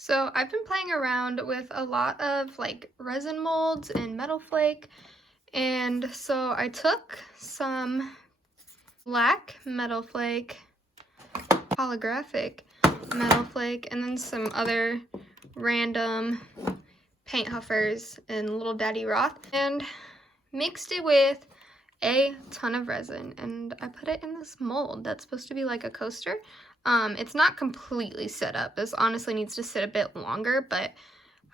So I've been playing around with a lot of like resin molds and metal flake, and so I took some black metal flake, holographic metal flake, and then some other random paint huffers and little Daddy Roth, and mixed it with a ton of resin, and I put it in this mold that's supposed to be like a coaster. It's not completely set up. This honestly needs to sit a bit longer, but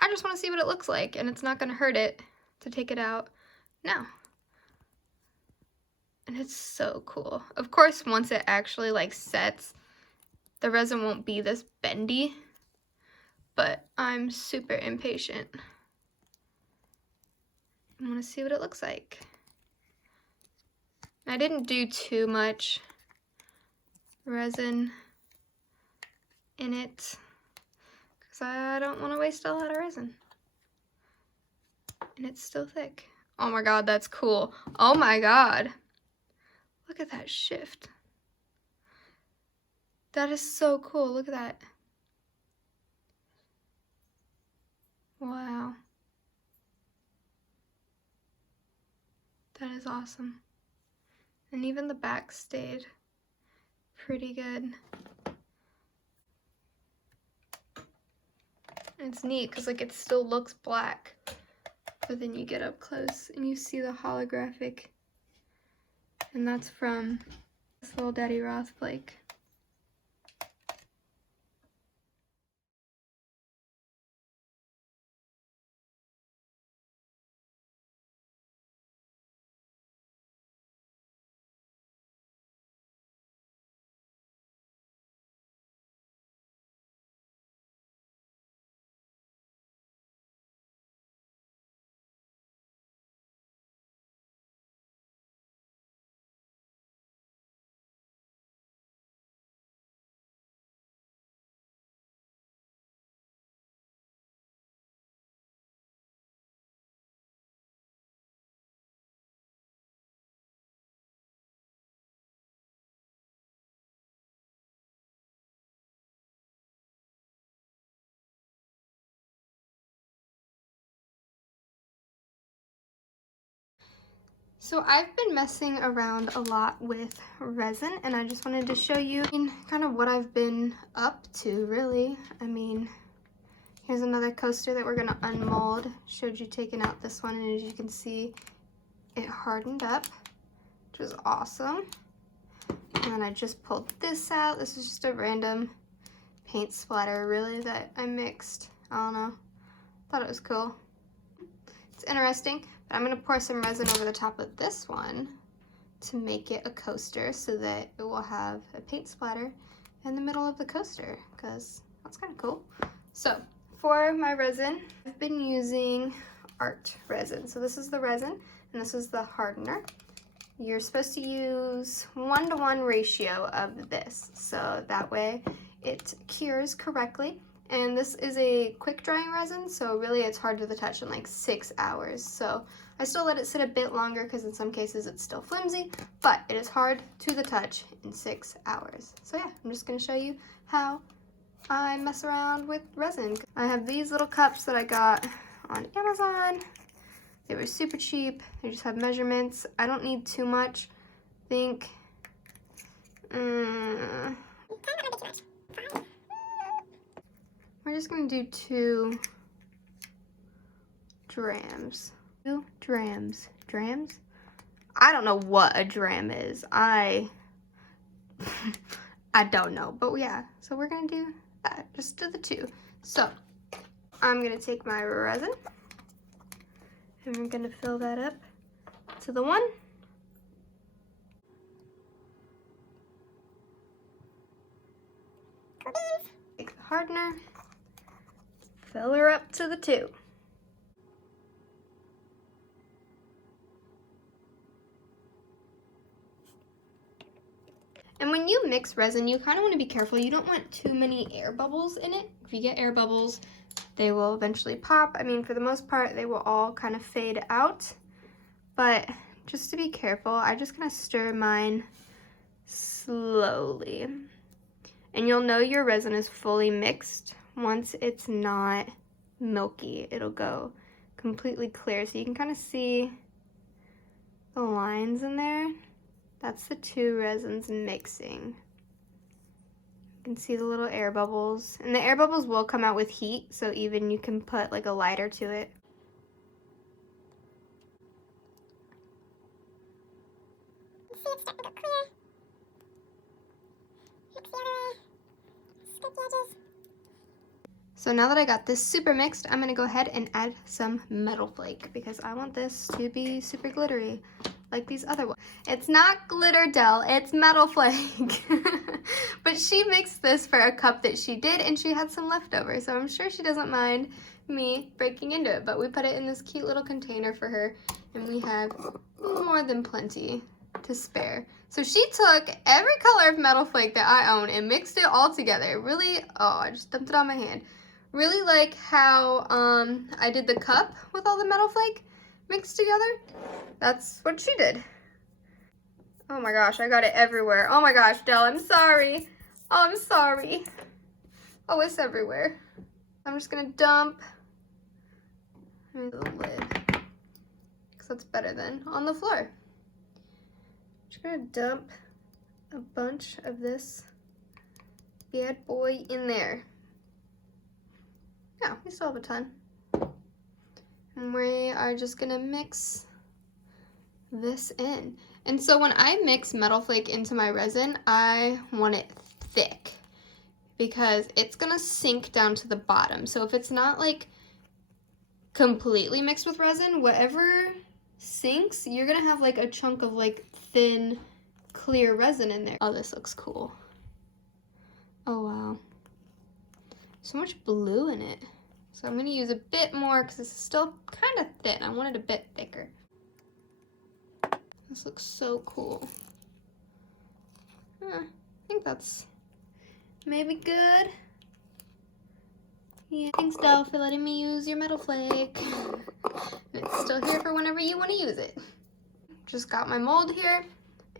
I just want to see what it looks like, and it's not going to hurt it to take it out now. And it's so cool. Of course, once it actually like sets, the resin won't be this bendy, but I'm super impatient. I want to see what it looks like. I didn't do too much resin in it because I don't want to waste a lot of resin. And it's still thick. Oh my god, that's cool. Oh my god. Look at that shift. That is so cool. Look at that. Wow. That is awesome. And even the back stayed pretty good. It's neat because like it still looks black, but then you get up close and you see the holographic, and that's from this little Daddy Roth flake. So I've been messing around a lot with resin, and I just wanted to show you kind of what I've been up to, really. I mean, here's another coaster that we're gonna unmold. Showed you taking out this one, and as you can see, it hardened up, which was awesome. And then I just pulled this out. This is just a random paint splatter, really, that I mixed. I don't know. Thought it was cool. It's interesting. But I'm going to pour some resin over the top of this one to make it a coaster so that it will have a paint splatter in the middle of the coaster, because that's kind of cool. So for my resin, I've been using art resin. So this is the resin and this is the hardener. You're supposed to use 1-to-1 ratio of this, so that way it cures correctly. And this is a quick drying resin, so really it's hard to the touch in like 6 hours. So I still let it sit a bit longer because in some cases it's still flimsy, but it is hard to the touch in 6 hours. So yeah, I'm just gonna show you how I mess around with resin. I have these little cups that I got on Amazon. They were super cheap. They just have measurements. I don't need too much. I think, we're just gonna do 2 drams. 2 drams. Drams? I don't know what a dram is. I don't know, but yeah. So we're gonna do that, just do the 2. So I'm gonna take my resin and we're gonna fill that up to the 1. Take the hardener, fill her up to the 2. And when you mix resin, you kind of want to be careful. You don't want too many air bubbles in it. If you get air bubbles, they will eventually pop. I mean, for the most part, they will all kind of fade out. But just to be careful, I just kind of stir mine slowly. And you'll know your resin is fully mixed once it's not milky, it'll go completely clear. So you can kind of see the lines in there. That's the two resins mixing. You can see the little air bubbles. And the air bubbles will come out with heat, so even you can put like a lighter to it. See, it's starting to go clear. Mix the other way. Scrape the edges. So now that I got this super mixed, I'm gonna go ahead and add some metal flake because I want this to be super glittery like these other ones. It's not glitter Dell, it's metal flake. But she mixed this for a cup that she did and she had some leftover, so I'm sure she doesn't mind me breaking into it. But we put it in this cute little container for her and we have more than plenty to spare. So she took every color of metal flake that I own and mixed it all together. Really, oh, I just dumped it on my hand. Really like how I did the cup with all the metal flake mixed together. That's what she did. Oh my gosh, I got it everywhere. Oh my gosh, Dell, I'm sorry. Oh, I'm sorry. Oh, it's everywhere. I'm just gonna dump the lid, because that's better than on the floor. Just gonna dump a bunch of this bad boy in there. Yeah, we still have a ton. And we are just gonna mix this in. And so when I mix metal flake into my resin, I want it thick because it's gonna sink down to the bottom. So if it's not like completely mixed with resin, whatever sinks, you're gonna have like a chunk of like thin, clear resin in there. Oh, this looks cool. Oh wow. So much blue in it. So I'm gonna use a bit more because this is still kind of thin. I want it a bit thicker. This looks so cool. I think that's maybe good. Yeah, thanks Dell for letting me use your metal flake. It's still here for whenever you want to use it. Just got my mold here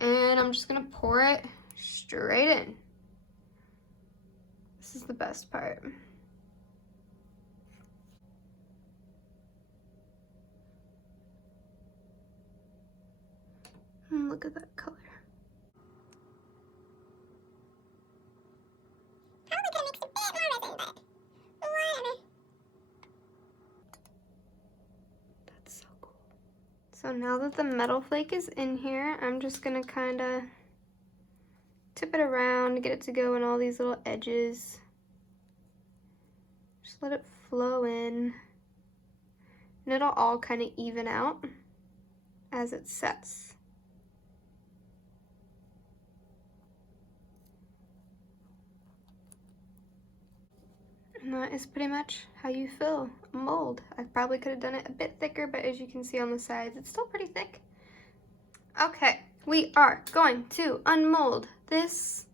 and I'm just gonna pour it straight in. This is the best part. And look at that color. Probably could have mixed a bit more resin, but whatever. That's so cool. So now that the metal flake is in here, I'm just gonna kind of tip it around, get it to go in all these little edges. Just let it flow in. And it'll all kind of even out as it sets. And that is pretty much how you fill a mold. I probably could have done it a bit thicker, but as you can see on the sides, it's still pretty thick. Okay, we are going to unmold this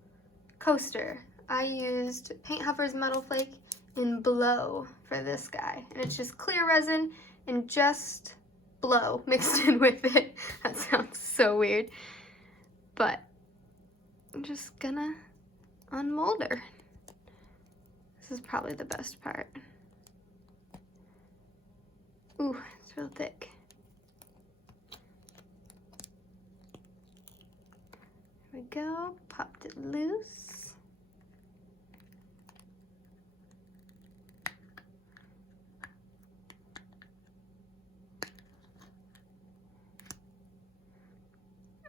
coaster. I used Paint Huffer's Metal Flake in Blow for this guy. And it's just clear resin and just blow mixed in with it. That sounds so weird. But I'm just gonna unmold her. This is probably the best part. Ooh, it's real thick. There we go, popped it loose.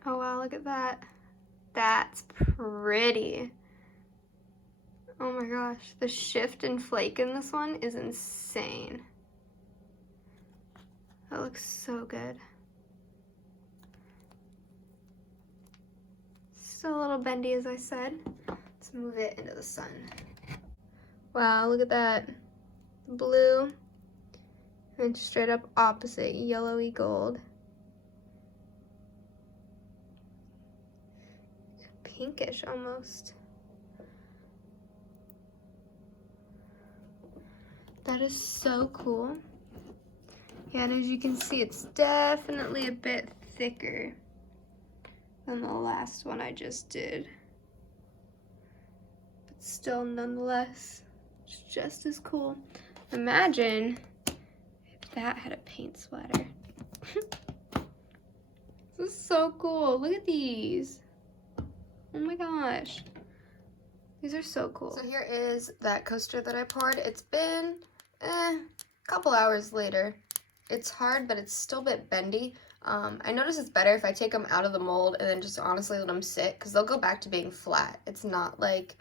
Oh wow, look at that. That's pretty. Oh my gosh, the shift in flake in this one is insane. That looks so good. Still a little bendy, as I said. Let's move it into the sun. Wow, look at that. Blue and straight up opposite, yellowy gold. Pinkish almost. That is so cool. Yeah, and as you can see, it's definitely a bit thicker than the last one I just did. But still, nonetheless, It's just as cool. Imagine if that had a paint splatter. This is so cool. Look at these. Oh my gosh. These are so cool. So here is that coaster that I poured. It's been a couple hours later. It's hard, but it's still a bit bendy. I notice it's better if I take them out of the mold and then just honestly let them sit, because they'll go back to being flat. It's not like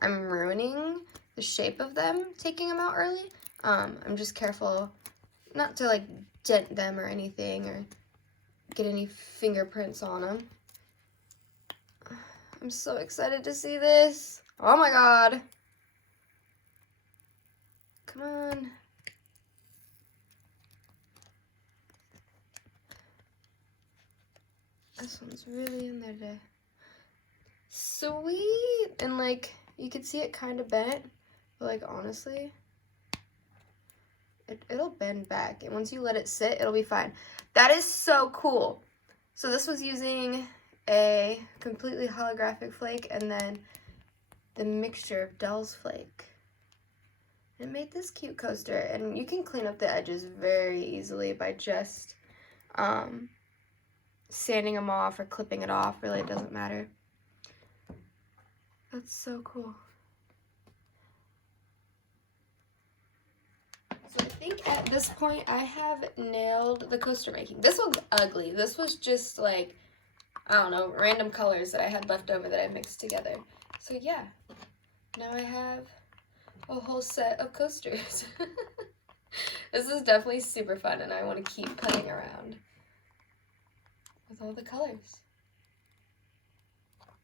I'm ruining the shape of them taking them out early. I'm just careful not to like dent them or anything or get any fingerprints on them. I'm so excited to see this. Oh my god. Come on. This one's really in there today. Sweet! And like, you can see it kind of bent, but like honestly, it'll bend back. And once you let it sit, it'll be fine. That is so cool. So this was using a completely holographic flake and then the mixture of Dell's flake. It made this cute coaster, and you can clean up the edges very easily by just sanding them off or clipping it off. Really, it doesn't matter. That's so cool. So I think at this point I have nailed the coaster making. This one's ugly. This was just like, I don't know, random colors that I had left over that I mixed together. So yeah, now I have a whole set of coasters. This is definitely super fun, and I want to keep playing around with all the colors.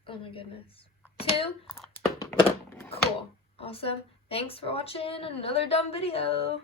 Oh my goodness. 2. Cool. Awesome. Thanks for watching another dumb video.